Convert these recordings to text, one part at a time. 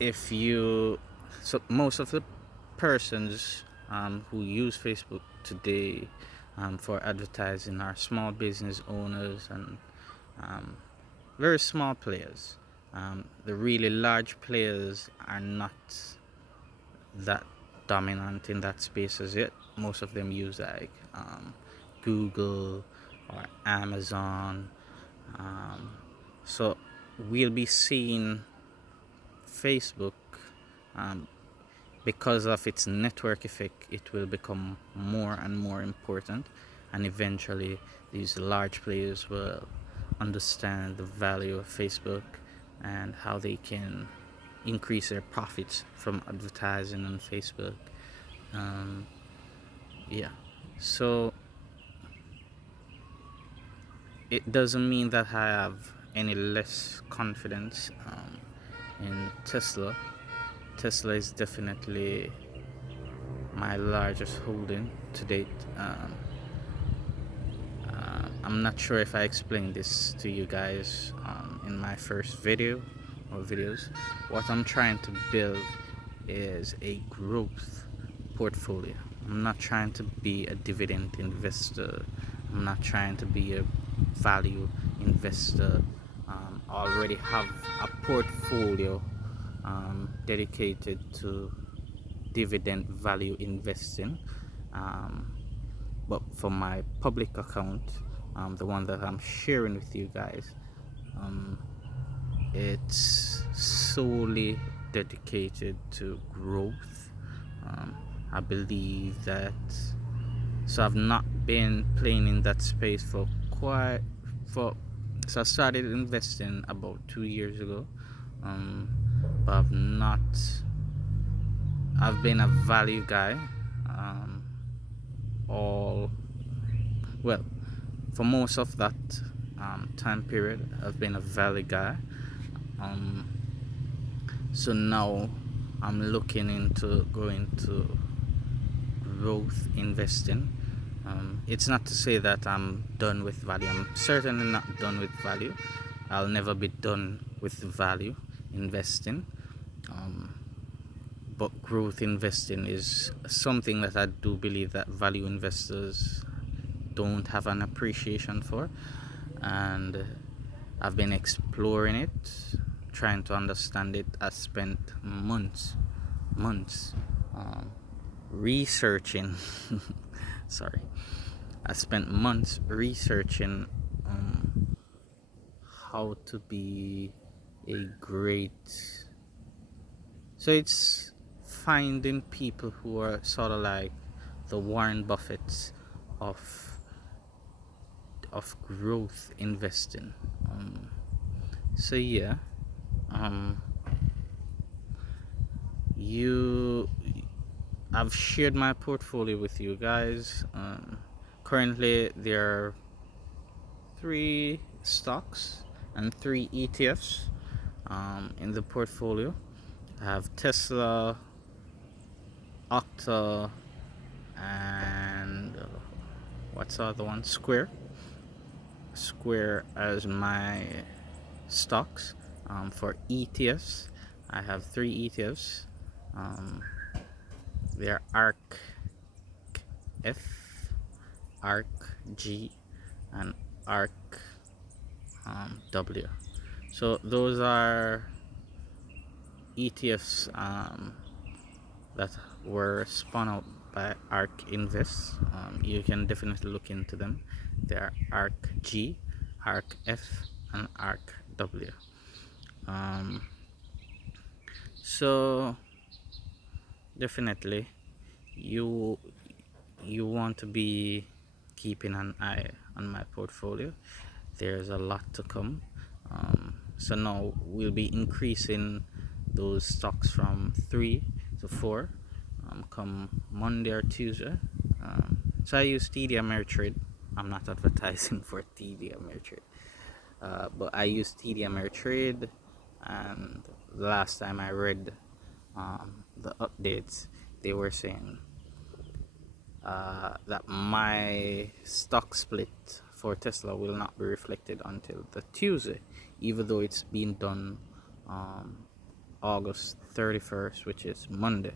If you so most of the persons who use Facebook today for advertising are small business owners and um, very small players. The really large players are not that dominant in that space as yet. Most of them use like Google or Amazon. Um, so we'll be seeing Facebook, um, because of its network effect, it will become more and more important, and eventually these large players will understand the value of Facebook and how they can increase their profits from advertising on Facebook. Um, yeah, so it doesn't mean that I have any less confidence in Tesla. Tesla is definitely my largest holding to date. I'm not sure if I explained this to you guys in my first video or videos. What I'm trying to build is a growth portfolio. I'm not trying to be a dividend investor. I'm not trying to be a value investor. I already have a portfolio dedicated to dividend value investing. Um, but for my public account, the one that I'm sharing with you guys, um, it's solely dedicated to growth. um, I believe that, so I've not been playing in that space for quite for so I started investing about 2 years ago, um, but I've been a value guy, um, all well for most of that time period. I've been a value guy. um, so now I'm looking into going to growth investing. It's not to say that I'm done with value. I'm certainly not done with value. I'll never be done with value investing. um, but growth investing is something that I do believe that value investors don't have an appreciation for, and I've been exploring it, trying to understand it. I spent months um, researching sorry I spent months researching how to be a great. So it's finding people who are sort of like the Warren Buffetts of growth investing. So yeah, um, you I've shared my portfolio with you guys. Currently, there are 3 stocks and 3 ETFs in the portfolio. I have Tesla, Okta, and what's the other one? Square. Square as my stocks. For ETFs, I have 3 ETFs. They're ARK F, ARK G, and ARK W. So those are ETFs that were spun out by ARK Invest. You can definitely look into them. They are ARK G, ARK F, and ARK W. So definitely you want to be keeping an eye on my portfolio. There's a lot to come. So now we'll be increasing those stocks from 3 to 4 come Monday or Tuesday. So I use TD Ameritrade. I'm not advertising for TD Ameritrade, but I use TD Ameritrade, and the last time I read the updates, they were saying that my stock split for Tesla will not be reflected until the Tuesday, even though it's been done August 31st, which is Monday.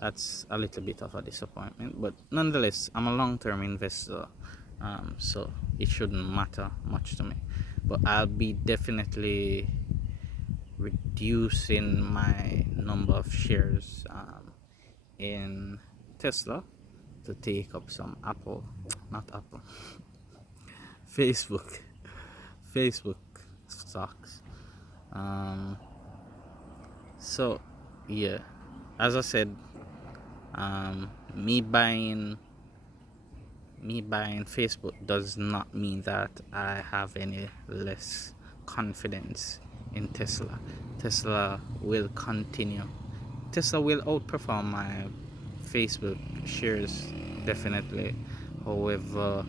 That's a little bit of a disappointment, but nonetheless, I'm a long-term investor, so it shouldn't matter much to me. But I'll be definitely reducing my number of shares in Tesla to take up some not Apple, Facebook, Facebook stocks. So yeah, as I said, me buying Facebook does not mean that I have any less confidence in Tesla. Tesla will continue. Tesla will outperform my Facebook shares definitely. However,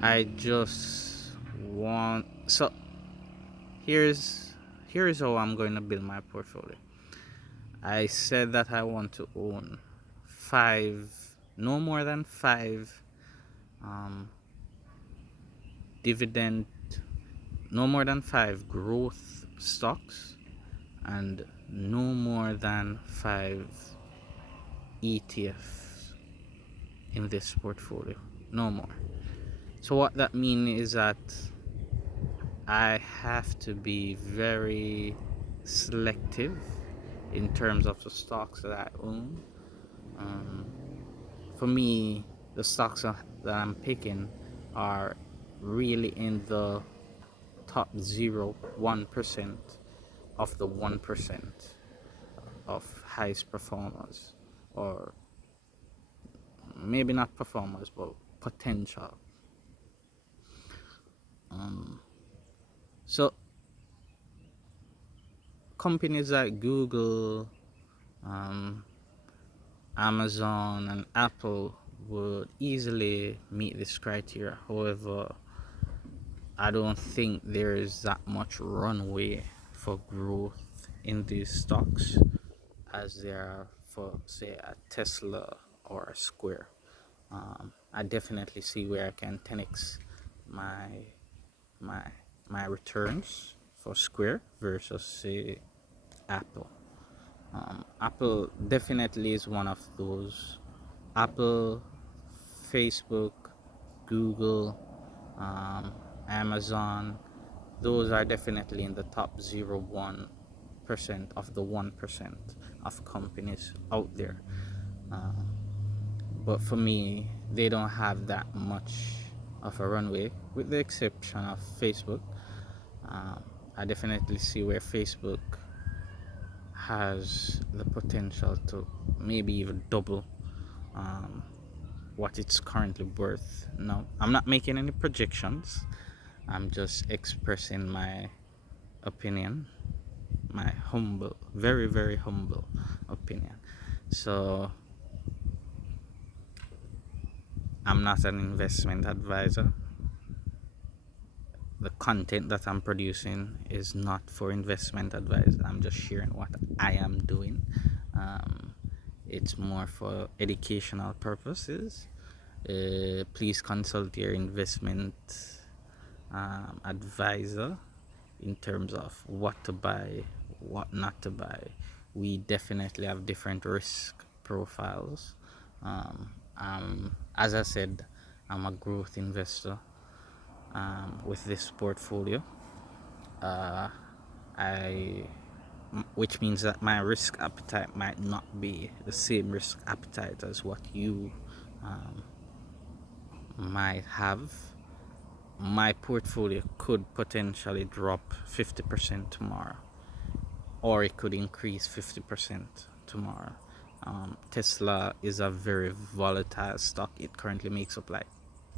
I just want here's how I'm going to build my portfolio. I said that I want to own no more than 5 dividend, no more than 5 growth stocks, and no more than 5 ETFs in this portfolio. No more. So what that means is that I have to be very selective in terms of the stocks that I own. For me, the stocks that I'm picking are really in the top 0.1% of the 1% of highest performers, or maybe not performers, but potential. So companies like Google, Amazon, and Apple would easily meet this criteria. However, I don't think there is that much runway for growth in these stocks as there are for, say, a Tesla or a Square. I definitely see where I can 10x my my returns for Square versus, say, Apple. Apple definitely is one of those. Apple, Facebook, Google, Amazon, those are definitely in the top 0.1% of the 1% of companies out there. But for me, they don't have that much of a runway, with the exception of Facebook. Um, I definitely see where Facebook has the potential to maybe even double um, what it's currently worth. No, I'm not making any projections. I'm just expressing my opinion, my humble, very, very humble opinion. So, I'm not an investment advisor. The content that I'm producing is not for investment advice. I'm just sharing what I am doing. Um, it's more for educational purposes. Please consult your investment advisor in terms of what to buy, what not to buy. We definitely have different risk profiles. As I said, I'm a growth investor with this portfolio. I, which means that my risk appetite might not be the same risk appetite as what you might have. My portfolio could potentially drop 50% tomorrow, or it could increase 50% tomorrow. Tesla is a very volatile stock. It currently makes up like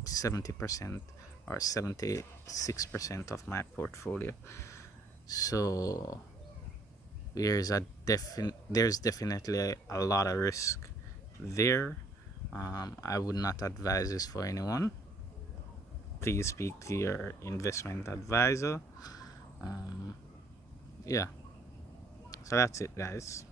70% or 76% of my portfolio. So there's definitely a lot of risk there. I would not advise this for anyone. Please speak to your investment advisor. Yeah, so that's it, guys.